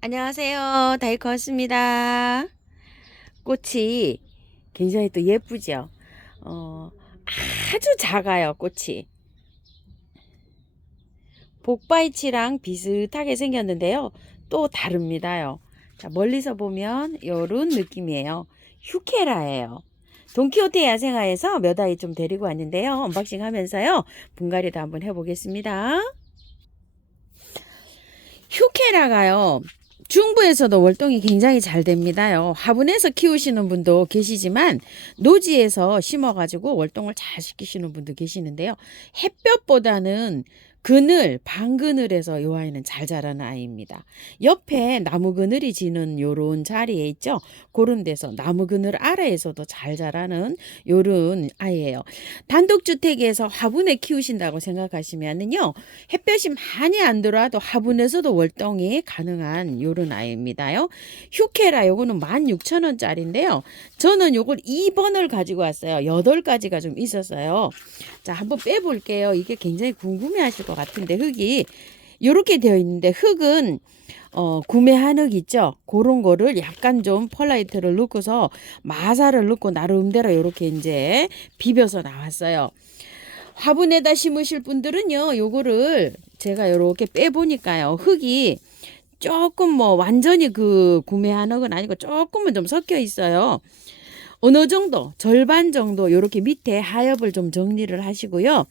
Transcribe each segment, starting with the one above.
안녕하세요. 다이커스입니다. 꽃이 굉장히 또 예쁘죠. 어, 아주 작아요, 꽃이. 복바이치랑 비슷하게 생겼는데요. 또 다릅니다요. 자, 멀리서 보면 요런 느낌이에요. 휴케라예요. 돈키호테 야생화에서 몇 아이 좀 데리고 왔는데요. 언박싱 하면서요. 분갈이도 한번 해보겠습니다. 휴케라가요. 중부에서도 월동이 굉장히 잘 됩니다요. 화분에서 키우시는 분도 계시지만 노지에서 심어가지고 월동을 잘 시키시는 분도 계시는데요. 햇볕보다는 그늘, 반그늘에서 이 아이는 잘 자라는 아이입니다. 옆에 나무 그늘이 지는 요런 자리에 있죠. 그런 데서 나무 그늘 아래에서도 잘 자라는 요런 아이예요. 단독주택에서 화분에 키우신다고 생각하시면은요. 햇볕이 많이 안 들어와도 화분에서도 월동이 가능한 요런 아이입니다요. 휴케라 요거는 16,000원짜리인데요. 저는 요걸 2번을 가지고 왔어요. 8가지가 좀 있었어요. 자, 한번 빼볼게요. 이게 굉장히 궁금해 하실 것 같은데 흙이 요렇게 되어 있는데 흙은 구매한 흙 있죠? 그런 거를 약간 좀 펄라이트를 넣고서 마사를 넣고 나름대로 요렇게 이제 비벼서 나왔어요. 화분에다 심으실 분들은요, 요거를 제가 요렇게 빼보니까요, 흙이 조금 뭐 완전히 그 구매한 흙은 아니고 조금은 좀 섞여 있어요. 어느 정도, 절반 정도 요렇게 밑에 하엽을 좀 정리를 하시고요.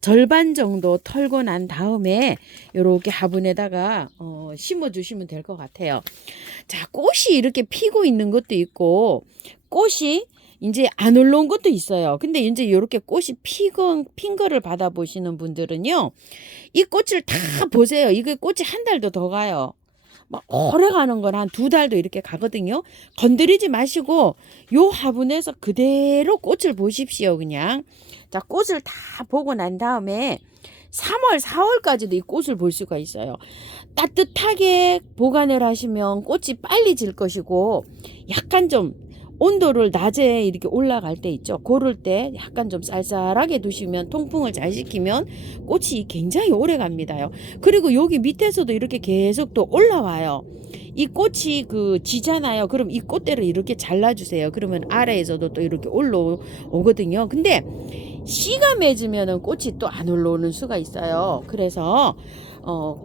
절반 정도 털고 난 다음에 요렇게 화분에다가 심어 주시면 될 것 같아요. 자, 꽃이 이렇게 피고 있는 것도 있고 꽃이 이제 안 올라온 것도 있어요. 근데 이제 이렇게 꽃이 핀 거를 받아보시는 분들은요, 이 꽃을 다 보세요. 이게 꽃이 한 달도 더 가요. 막 오래 가는 건 한 2달도 이렇게 가거든요. 건드리지 마시고 요 화분에서 그대로 꽃을 보십시오. 그냥. 자, 꽃을 다 보고 난 다음에 3월, 4월까지도 이 꽃을 볼 수가 있어요. 따뜻하게 보관을 하시면 꽃이 빨리 질 것이고, 약간 좀 온도를 낮에 이렇게 올라갈 때 있죠. 그럴 때 약간 좀 쌀쌀하게 두시면, 통풍을 잘 시키면 꽃이 굉장히 오래 갑니다요. 그리고 여기 밑에서도 이렇게 계속 또 올라와요. 이 꽃이 그 지잖아요. 그럼 이 꽃대를 이렇게 잘라주세요. 그러면 아래에서도 또 이렇게 올라오거든요. 근데 씨가 맺으면은 꽃이 또 안 올라오는 수가 있어요. 그래서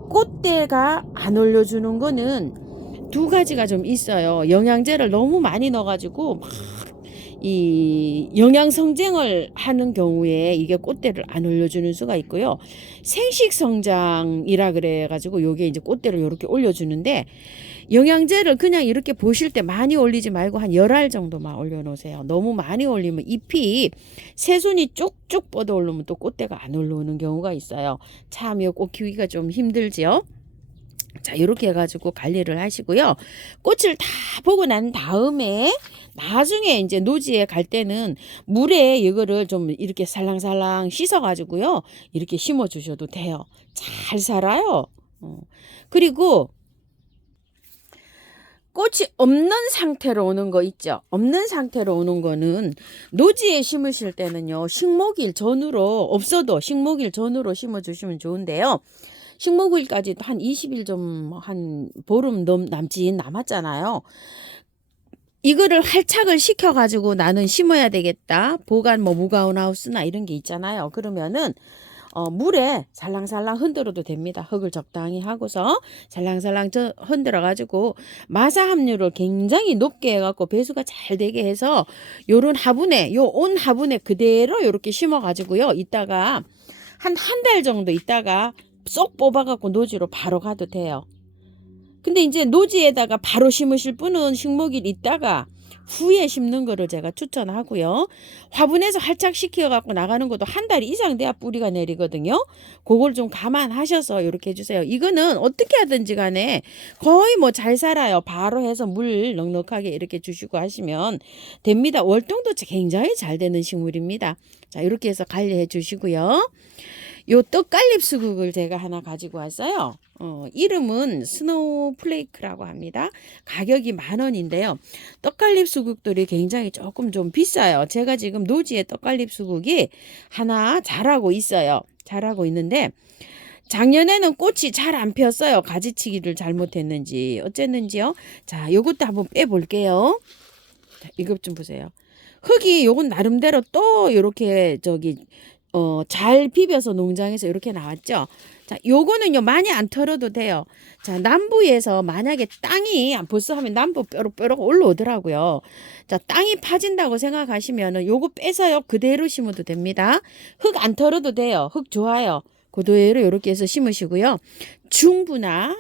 꽃대가 안 올려주는 거는 2가지가 좀 있어요. 영양제를 너무 많이 넣어가지고 막 이 영양성쟁을 하는 경우에 이게 꽃대를 안 올려주는 수가 있고요. 생식성장이라 그래가지고 요게 이제 꽃대를 이렇게 올려주는데, 영양제를 그냥 이렇게 보실 때 많이 올리지 말고 한 10알 정도만 올려놓으세요. 너무 많이 올리면 잎이 새순이 쭉쭉 뻗어 오르면 또 꽃대가 안 올라오는 경우가 있어요. 참 이 꽃 키우기가 좀 힘들지요. 자, 이렇게 해가지고 관리를 하시고요. 꽃을 다 보고 난 다음에 나중에 이제 노지에 갈 때는 물에 이거를 좀 이렇게 살랑살랑 씻어가지고요. 이렇게 심어 주셔도 돼요. 잘 살아요. 그리고 꽃이 없는 상태로 오는 거 있죠. 없는 상태로 오는 거는 노지에 심으실 때는요. 식목일 전후로, 없어도 식목일 전후로 심어 주시면 좋은데요. 식목일까지 한 20일 좀, 한 보름 남짓 남았잖아요. 이거를 활착을 시켜가지고 나는 심어야 되겠다. 보관 뭐 무가온하우스나 이런 게 있잖아요. 그러면은 물에 살랑살랑 흔들어도 됩니다. 흙을 적당히 하고서 살랑살랑 흔들어 가지고 마사 함유를 굉장히 높게 해갖고 배수가 잘 되게 해서 요런 화분에, 요 온 화분에 그대로 요렇게 심어 가지고요. 이따가 한 달 정도 있다가 쏙 뽑아갖고 노지로 바로 가도 돼요. 근데 이제 노지에다가 바로 심으실 분은 식목일 있다가 후에 심는 거를 제가 추천하고요. 화분에서 활착시켜 갖고 나가는 것도 한 달 이상 돼야 뿌리가 내리거든요. 그걸 좀 감안하셔서 이렇게 해주세요. 이거는 어떻게 하든지 간에 거의 뭐 잘 살아요. 바로 해서 물 넉넉하게 이렇게 주시고 하시면 됩니다. 월동도 굉장히 잘 되는 식물입니다. 자, 이렇게 해서 관리해 주시고요. 요 떡갈립 수국을 제가 하나 가지고 왔어요. 이름은 스노우 플레이크라고 합니다. 가격이 10,000원인데요. 떡갈립 수국들이 굉장히 조금 좀 비싸요. 제가 지금 노지에 떡갈립 수국이 하나 자라고 있어요. 자라고 있는데 작년에는 꽃이 잘 안 피었어요. 가지치기를 잘못했는지 어쨌는지요. 자, 요것도 한번 빼볼게요. 자, 이것 좀 보세요. 흙이 요건 나름대로 또 요렇게 잘 비벼서 농장에서 이렇게 나왔죠. 자, 요거는요 많이 안 털어도 돼요. 자, 남부에서 만약에 땅이 벌써 하면 남부 뾰록뾰록 올라오더라고요. 자, 땅이 파진다고 생각하시면은 요거 빼서요 그대로 심어도 됩니다. 흙 안 털어도 돼요. 흙 좋아요. 그대로 이렇게 해서 심으시고요. 중부나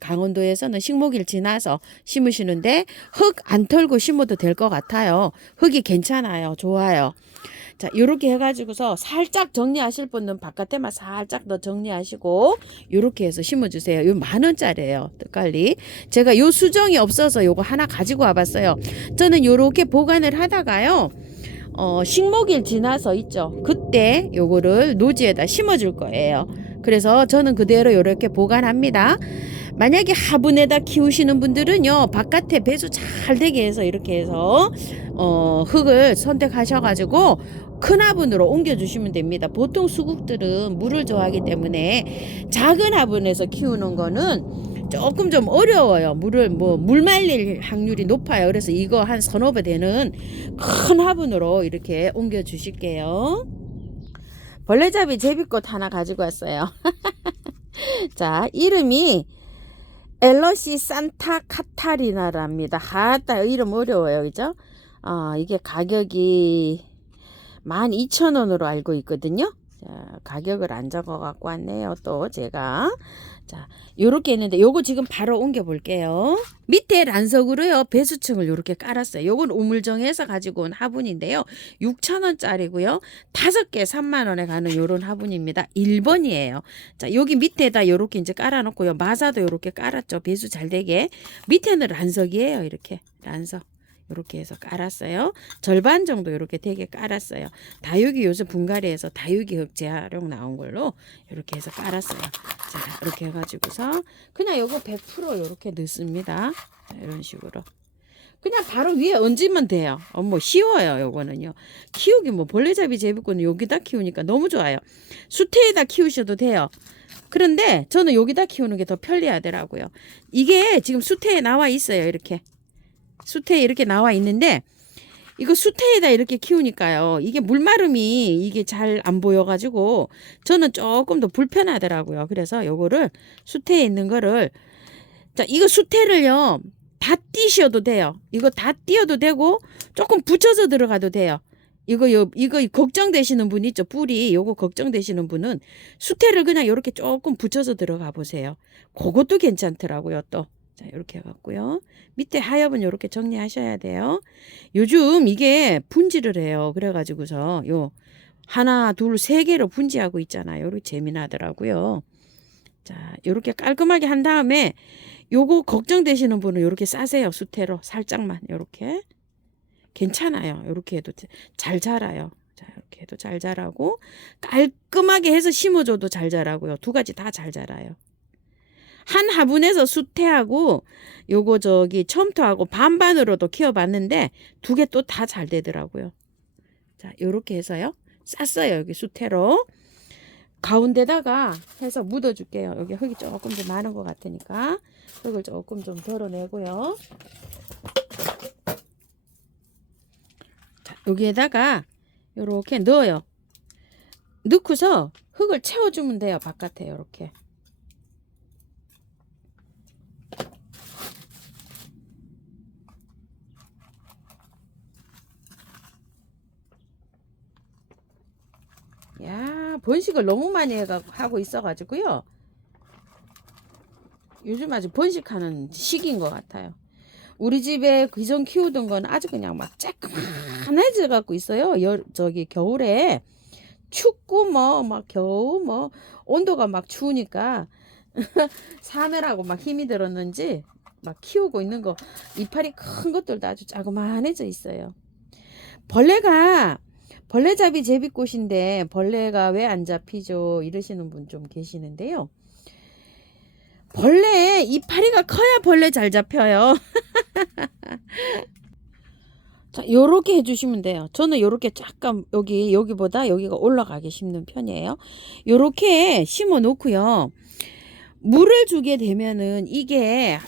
강원도에서는 식목일 지나서 심으시는데 흙 안 털고 심어도 될 것 같아요. 흙이 괜찮아요. 좋아요. 자, 요렇게 해가지고서 살짝 정리하실 분은 바깥에만 살짝 더 정리하시고 요렇게 해서 심어주세요. 요 10,000원짜리예요. 뜻깔리. 제가 요 수정이 없어서 요거 하나 가지고 와봤어요. 저는 요렇게 보관을 하다가요. 식목일 지나서 있죠. 그때 요거를 노지에다 심어줄 거예요. 그래서 저는 그대로 요렇게 보관합니다. 만약에 화분에다 키우시는 분들은요 바깥에 배수 잘 되게 해서 이렇게 해서 흙을 선택하셔가지고 큰 화분으로 옮겨주시면 됩니다. 보통 수국들은 물을 좋아하기 때문에 작은 화분에서 키우는 거는 조금 좀 어려워요. 물 말릴 확률이 높아요. 그래서 이거 한 서너 배 되는 큰 화분으로 이렇게 옮겨 주실게요. 벌레잡이 제비꽃 하나 가지고 왔어요. 자, 이름이 엘러시 산타 카타리나랍니다. 하따 이름 어려워요. 그죠? 이게 가격이 12,000원으로 알고 있거든요. 자, 가격을 안 적어 갖고 왔네요. 또 제가. 자, 요렇게 했는데 요거 지금 바로 옮겨 볼게요. 밑에 란석으로요. 배수층을 요렇게 깔았어요. 요건 우물정에서 가지고 온 화분인데요. 6,000원짜리고요. 5개 3만원에 가는 요런 화분입니다. 1번이에요. 자, 여기 밑에다 요렇게 이제 깔아 놓고요. 마사도 요렇게 깔았죠. 배수 잘 되게. 밑에는 란석이에요. 이렇게 란석. 이렇게 해서 깔았어요. 절반 정도 이렇게 되게 깔았어요. 다육이 요즘 분갈이에서 다육이 흙 재활용 나온 걸로 이렇게 해서 깔았어요. 자, 이렇게 해가지고서 그냥 요거 100% 이렇게 넣습니다. 자, 이런 식으로. 그냥 바로 위에 얹으면 돼요. 뭐 쉬워요. 요거는요. 키우기 뭐 벌레잡이 제비꽃은 여기다 키우니까 너무 좋아요. 수태에다 키우셔도 돼요. 그런데 저는 여기다 키우는 게 더 편리하더라고요. 이게 지금 수태에 나와 있어요. 이렇게. 수태에 이렇게 나와 있는데 이거 수태에다 이렇게 키우니까요. 이게 물마름이 이게 잘 안 보여가지고 저는 조금 더 불편하더라고요. 그래서 요거를 수태에 있는 거를 자 이거 수태를요 다 띄셔도 돼요. 이거 다 띄어도 되고 조금 붙여서 들어가도 돼요. 이거 걱정되시는 분 있죠. 뿌리 요거 걱정되시는 분은 수태를 그냥 이렇게 조금 붙여서 들어가 보세요. 그것도 괜찮더라고요. 또. 자, 이렇게 해갖고요. 밑에 하엽은 이렇게 정리하셔야 돼요. 요즘 이게 분지를 해요. 그래가지고서 요 하나, 둘, 세 개로 분지하고 있잖아요. 이렇게 재미나더라고요. 자, 이렇게 깔끔하게 한 다음에 요거 걱정되시는 분은 이렇게 싸세요. 수태로 살짝만 이렇게 괜찮아요. 이렇게 해도 잘 자라요. 자, 이렇게 해도 잘 자라고 깔끔하게 해서 심어줘도 잘 자라고요. 두 가지 다 잘 자라요. 한 화분에서 수태하고 요거 첨토하고 반반으로도 키워봤는데 두 개 또 다 잘 되더라고요. 자, 요렇게 해서요. 쌌어요. 여기 수태로. 가운데다가 해서 묻어줄게요. 여기 흙이 조금 더 많은 것 같으니까 흙을 조금 좀 덜어내고요. 자, 여기에다가 요렇게 넣어요. 넣고서 흙을 채워주면 돼요. 바깥에 요렇게. 야, 번식을 너무 많이 하고 있어가지고요. 요즘 아주 번식하는 시기인 것 같아요. 우리 집에 기존 키우던 건 아주 그냥 막 쬐끄만해져 갖고 있어요. 겨울에 춥고 막 겨우 온도가 막 추우니까 사느라고 막 힘이 들었는지 막 키우고 있는 거 이파리 큰 것들도 아주 자그만해져 있어요. 벌레잡이 제비꽃인데 벌레가 왜 안 잡히죠? 이러시는 분 좀 계시는데요. 벌레 이파리가 커야 벌레 잘 잡혀요. 자, 요렇게 해주시면 돼요. 저는 요렇게 약간 여기보다 여기가 올라가게 심는 편이에요. 요렇게 심어 놓고요. 물을 주게 되면은 이게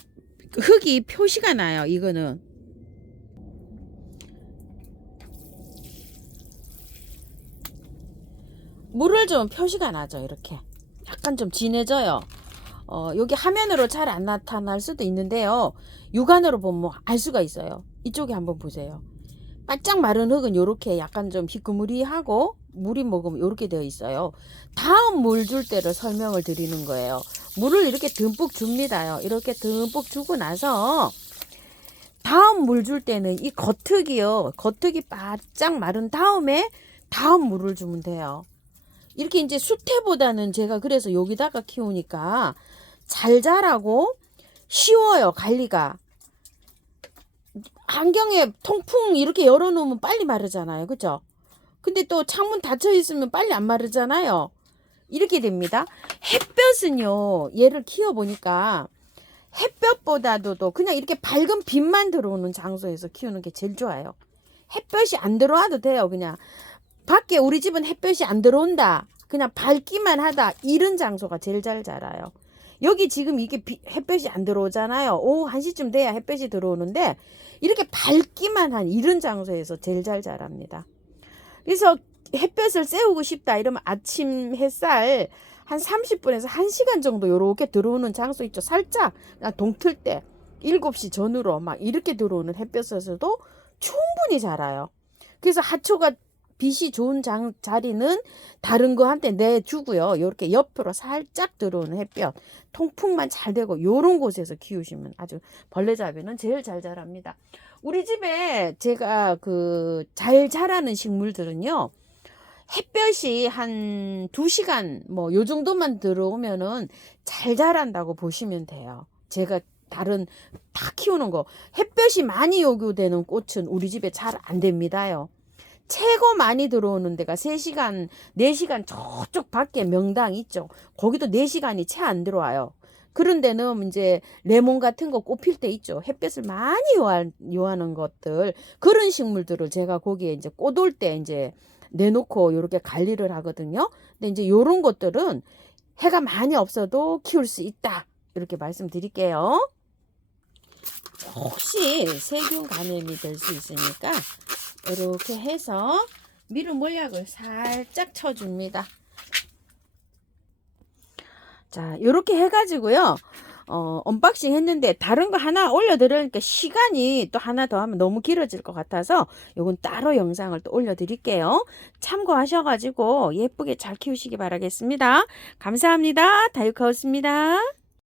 흙이 표시가 나요. 이거는. 물을 좀 표시가 나죠. 이렇게. 약간 좀 진해져요. 여기 화면으로 잘 안 나타날 수도 있는데요. 육안으로 보면 알 수가 있어요. 이쪽에 한번 보세요. 바짝 마른 흙은 요렇게 약간 좀 희끄무리하고 물이 먹으면 요렇게 되어 있어요. 다음 물 줄 때를 설명을 드리는 거예요. 물을 이렇게 듬뿍 줍니다요. 이렇게 듬뿍 주고 나서 다음 물 줄 때는 이 겉흙이요. 겉흙이 바짝 마른 다음에 다음 물을 주면 돼요. 이렇게 이제 수태보다는 제가 그래서 여기다가 키우니까 잘 자라고 쉬워요. 관리가. 안경에 통풍 이렇게 열어놓으면 빨리 마르잖아요. 그죠? 근데 또 창문 닫혀 있으면 빨리 안 마르잖아요. 이렇게 됩니다. 햇볕은요. 얘를 키워보니까 햇볕보다도 그냥 이렇게 밝은 빛만 들어오는 장소에서 키우는 게 제일 좋아요. 햇볕이 안 들어와도 돼요. 그냥 밖에 우리 집은 햇볕이 안 들어온다. 그냥 밝기만 하다. 이런 장소가 제일 잘 자라요. 여기 지금 이게 햇볕이 안 들어오잖아요. 오후 1시쯤 돼야 햇볕이 들어오는데 이렇게 밝기만 한 이런 장소에서 제일 잘 자랍니다. 그래서 햇볕을 쐬우고 싶다 이러면 아침 햇살 한 30분에서 1시간 정도 요렇게 들어오는 장소 있죠. 살짝 동틀 때 7시 전후로 막 이렇게 들어오는 햇볕에서도 충분히 자라요. 그래서 하초가 빛이 좋은 자리는 다른 거한테 내주고요. 이렇게 옆으로 살짝 들어오는 햇볕, 통풍만 잘 되고 요런 곳에서 키우시면 아주 벌레잡이는 제일 잘 자랍니다. 우리 집에 제가 그 잘 자라는 식물들은요. 햇볕이 한 2시간 뭐 요 정도만 들어오면은 잘 자란다고 보시면 돼요. 제가 다른 다 키우는 거 햇볕이 많이 요구되는 꽃은 우리 집에 잘 안 됩니다요. 최고 많이 들어오는 데가 3시간, 4시간 저쪽 밖에 명당 있죠. 거기도 4시간이 채 안 들어와요. 그런 데는 이제 레몬 같은 거 꽃필 때 있죠. 햇볕을 많이 요하는 것들. 그런 식물들을 제가 거기에 이제 꽃 올 때 이제 내놓고 이렇게 관리를 하거든요. 근데 이제 요런 것들은 해가 많이 없어도 키울 수 있다. 이렇게 말씀드릴게요. 혹시 세균 감염이 될 수 있으니까 이렇게 해서 미루 몰약을 살짝 쳐줍니다. 자, 이렇게 해가지고요. 언박싱 했는데 다른 거 하나 올려드리니까 시간이 또 하나 더 하면 너무 길어질 것 같아서 요건 따로 영상을 또 올려드릴게요. 참고하셔가지고 예쁘게 잘 키우시기 바라겠습니다. 감사합니다. 다육하우스입니다.